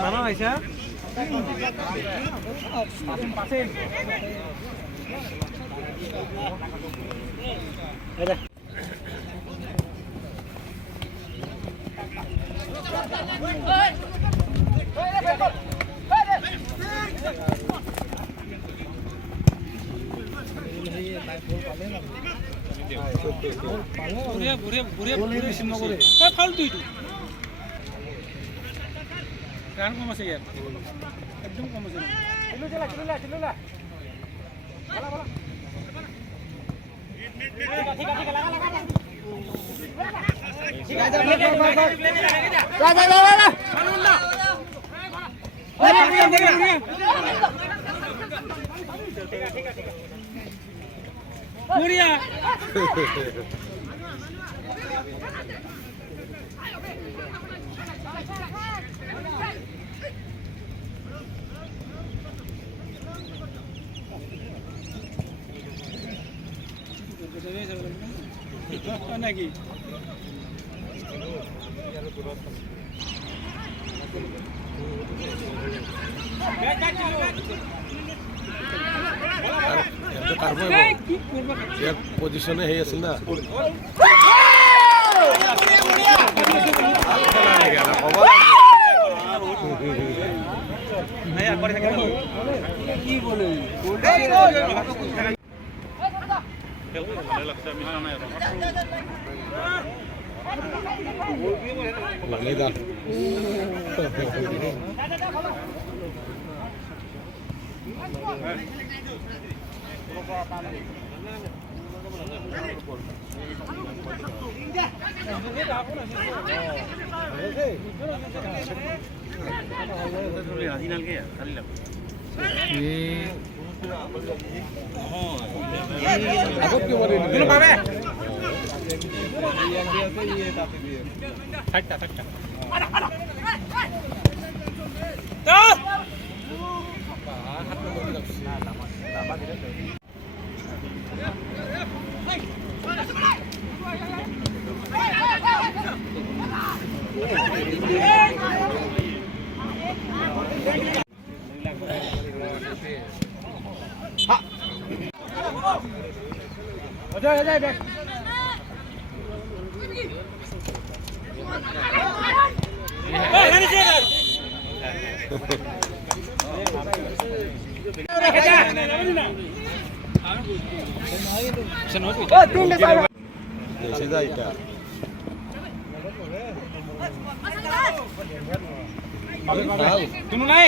Mana Aisyah? Pasing. Ada. বুড়িয়া cinema করে ফালতু এইটু গান কম আছে ইয়ার একদম কম আছে চিলুলা বুড়িয়া নাকি পজিশনে হয়ে আছিল না কি বলে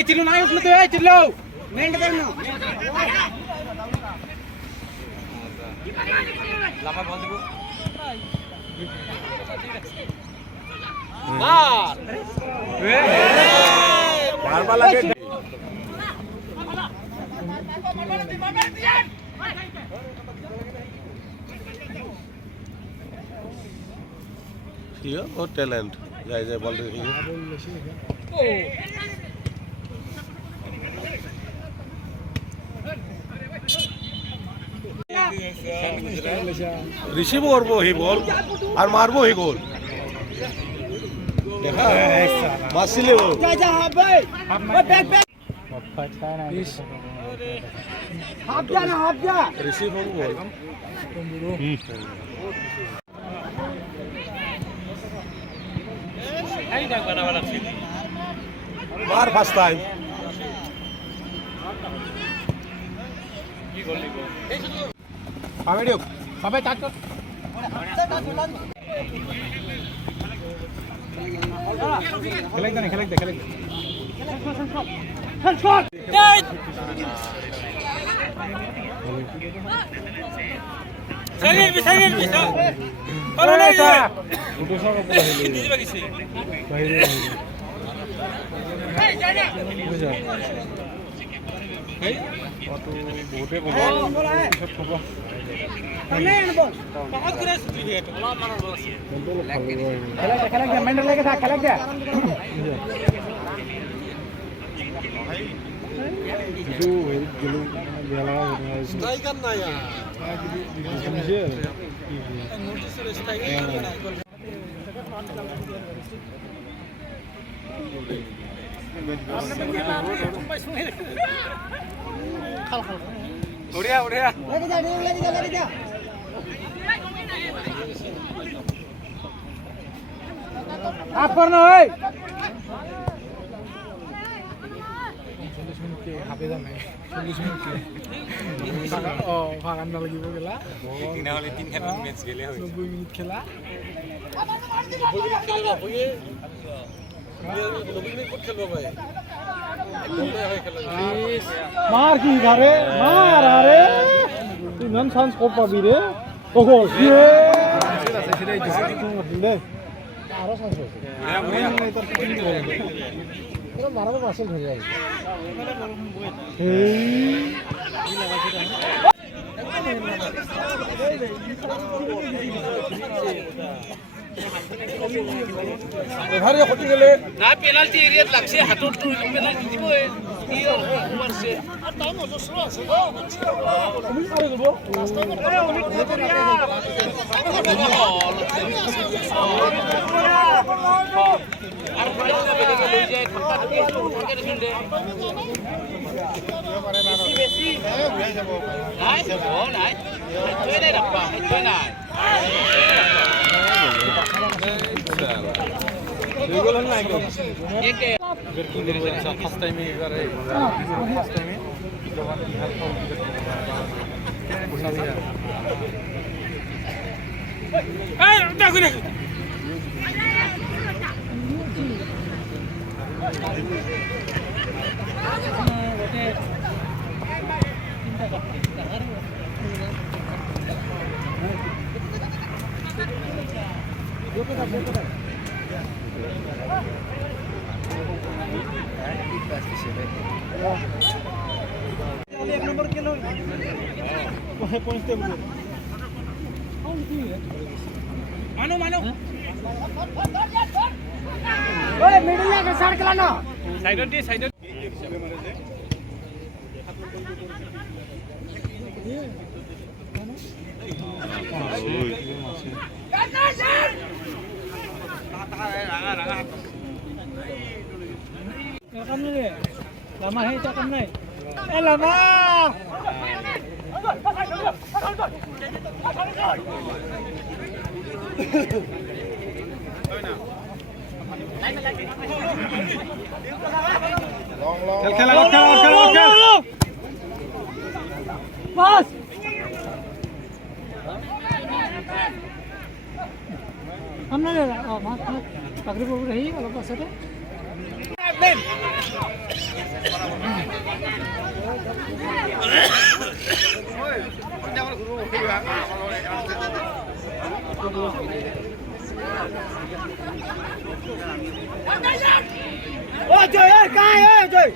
চিল্লু নাই উঠলো তো চিল্লো মেন্ট দেন না লাফা বল দেব বারবার লাগে Here or talent? Jai ball here. Receive করবো হি বল আর মারবো হি গোল দেখা মারছিলে ও রিসিভ হবো বল মার ফার্স্ট টাইম পাবে দিও পাবে চাট কর খেলাই দে শট সাইড বলো না উঠে সব দিদি বাগিছে বাইরে এই জানা বুঝা এই কত ভোটে বল সব খবর মানে বল बहुत করে ক্রিকেট খেলা মেন্ডল লেগে থাক খেলা কিছু হেৰিত গ'লো বেয়া লগা ঘটনা হৈছে ষ্ট্ৰাইকাৰ নাই শুনিছে বঢ়িয়া বঢ়িয়া আপর না হয় হাতে জানে 40 মিনিট ভাগান না লাগিব গেলা দিনা হলে 3 খেলা ম্যাচ গেলে হয় 90 মিনিট খেলা মার কি ঘরে মার আরে তুই নন চান্স কত পাবি রে ও গোল সেটাই দে আরো চান্স আছে পুরো মারাবো মাসল ধরে যাবে এভারে হতে গেলে না পেনাল্টি এরিয়াত লাগছে হাতত পেনাল্টি দিব কি মারছে আর টাইম অজস্র আছে আমি আরে দেব আর পরে বেলেগে লই যায় ঠান্ডা থাকে শুনলে বেশি নাই যাব নাই তুই নাই রাখবা তুই নাই এগুলো না একদম একে ফার্স্ট টাইমে এবারে ফার্স্ট টাইমে জবান বিহার খাও এই দেখো দেখো এক নম্বর কেন পৌঁছতে মানো মানো ওই মিডল লাগে সাইড খেলানো সাইডত দি সাইডত কাম নাই lama hai tak kam nai lama খেলা পাস हमने मात पकड़ी पकड़ रही अलग पास से Ôi trời ơi, cai ơi trời.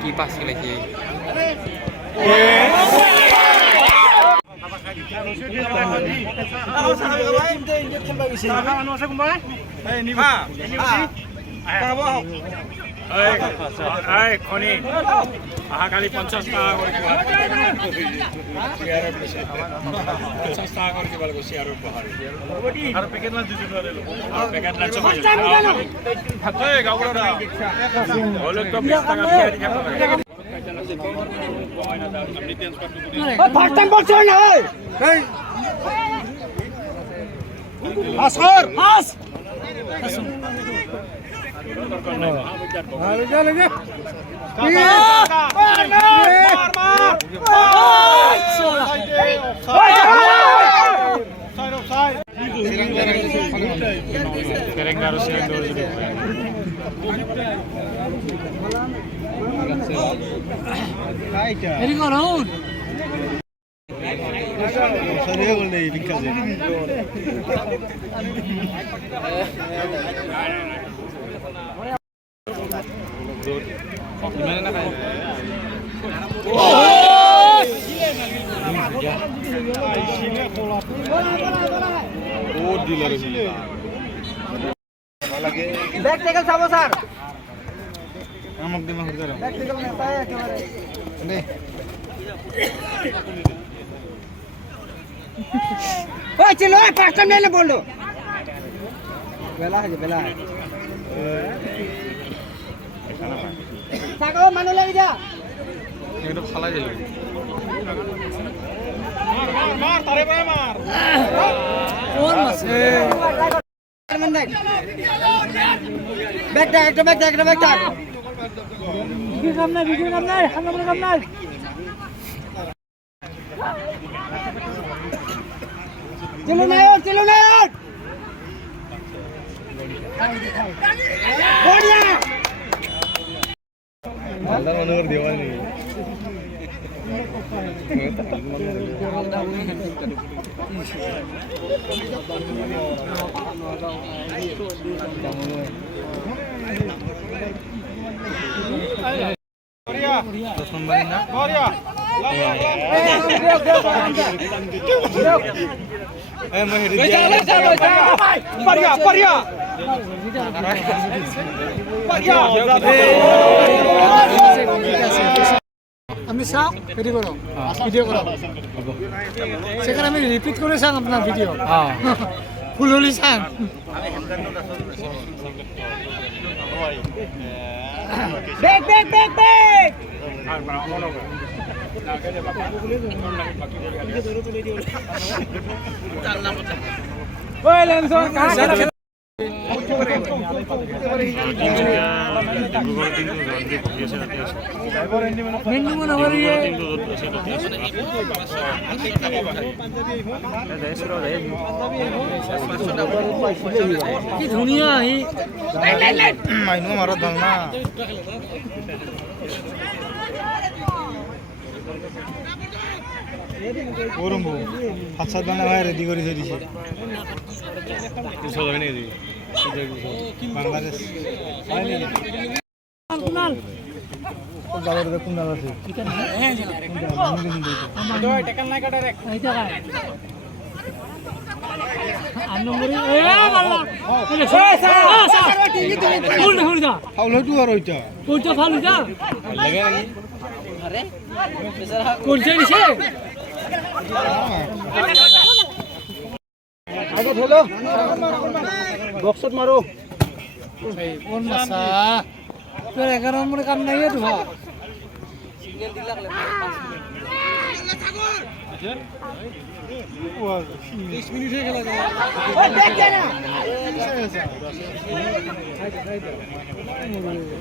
কি পাস লাগি খনি অহাকালি 50 টাকা করে 50 টাকা করে কিবা লাগে শেয়ার উপহার আর প্যাকেট না দিতে পারে আর প্যাকেট না চলে থাকে গাবড়া হলো তো 20 টাকা দিয়ে দিতে পারে ফার্স্ট টাইম বলছ না এই আসর আস আরে চলে যা Very good, Raul. Back tackle sama sir. আমক দিমা হুদার প্র্যাকটিক্যাল নেতাই একেবারে নে ওই চলো ওই পাঁচটা নিলে বলো বেলা আছে বেলা সাগো মানু লাগি যা একটু ফালা যাবে কোন মাসে ব্যাগটা একটা ব্যাগটা একটা ব্যাগটা ভিডিও কাম নাই আমরা কাম নাই চলো না बढ़िया আলাদা মনে করে দেওয়া নেই আমি চাওঁ ৰেডি কৰক ভিডিঅ' কৰক সেইকাৰণে আমি ৰিপিট কৰি চাওঁ আপোনাৰ ভিডিঅ' ফুল হলি চাওঁ বেগ বেগ বেগ বেগ ওই লেনসন কি ধুনীয়া আহি মাইনো মাৰত ভাল না গৰম ভাত চাত বানাই ভাই ৰেডি কৰে থৈ দিছে বাংলাদেশ বাজাৰে কোনডাল আছে বক্সত মাৰো কোন মাছা তোৰ 11 নম্বৰ কাম নাই তো ভা সিঙ্গেল দিলাক লে 30 মিনিট হয়ে গেল ওই দেখ দে না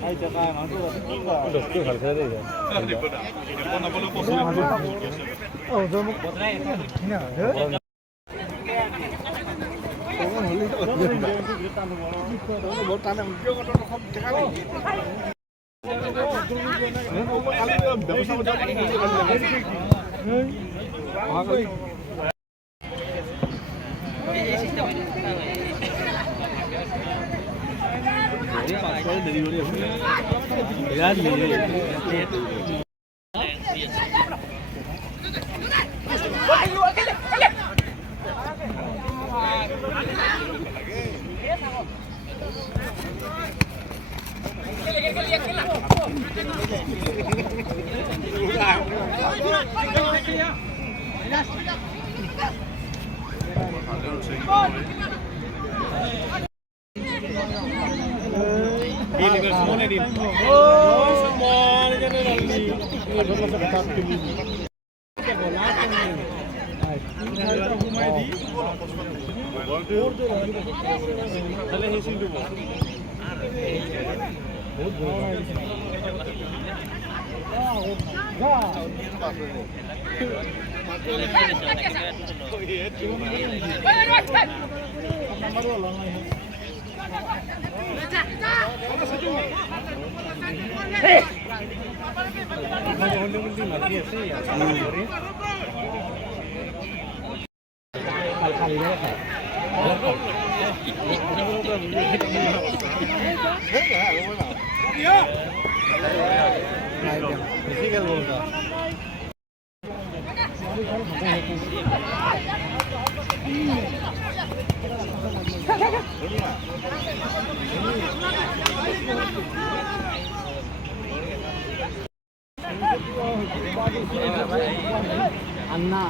আই দেখা মাতো দস্তি ভাল খেলে দেই বনাবলে পছন্দ ও জমক বদলাই না আন্না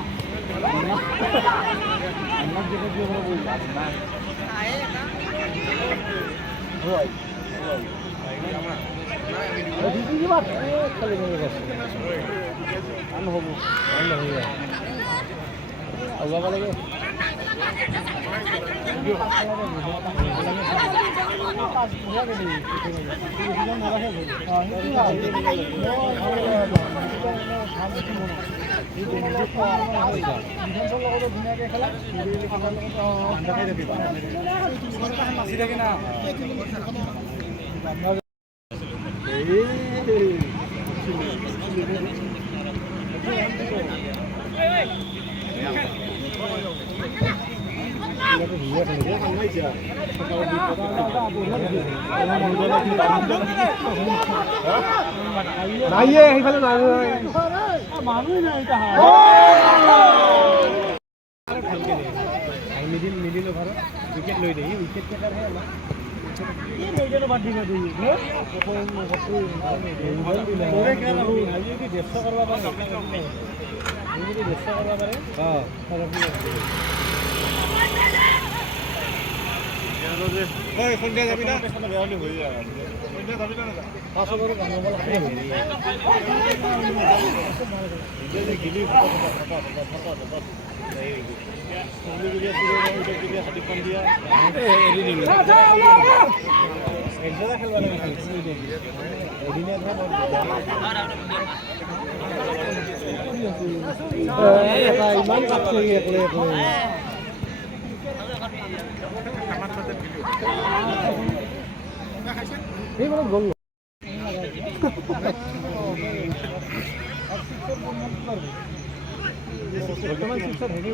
নাইয়ে সেইফালে নাই মানুহ নাই মিডিল অভাৰত উইকেট লৈ দিয়ে উইকেট কেটাৰহে আমাৰ বাদ দিব ব্যস্ত কৰিব পাৰে সন্ধিয়া যাবি না ইমান কাটছে এইবারে গোল বর্তমান শিক্ষা ভেঙে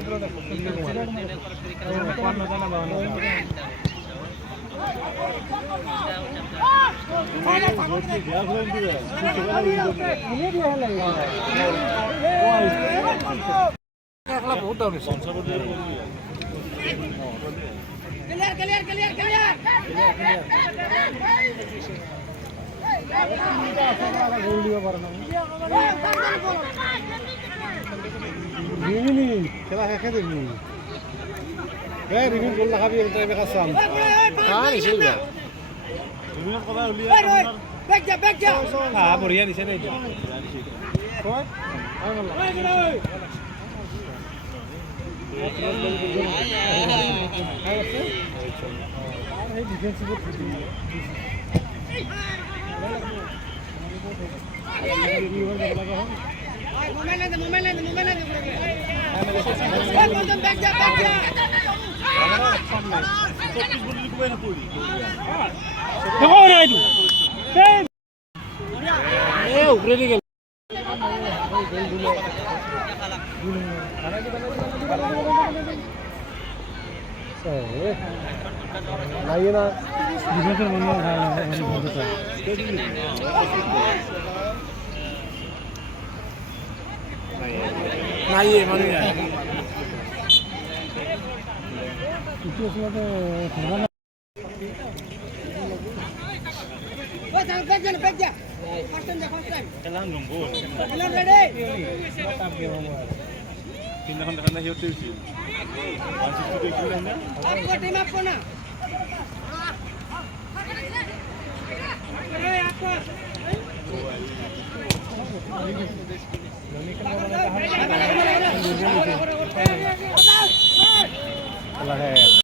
বহুত ডাউন খেলা শেষে দিবি রিভিউ গোল দেখাবি চাম বঢ়িয়া দিছে দেই উপরে গেল নাইয়ে না বিশেষের মনে নাইয়ে মানে সিদিনাখন দেখা নাই সিহঁতে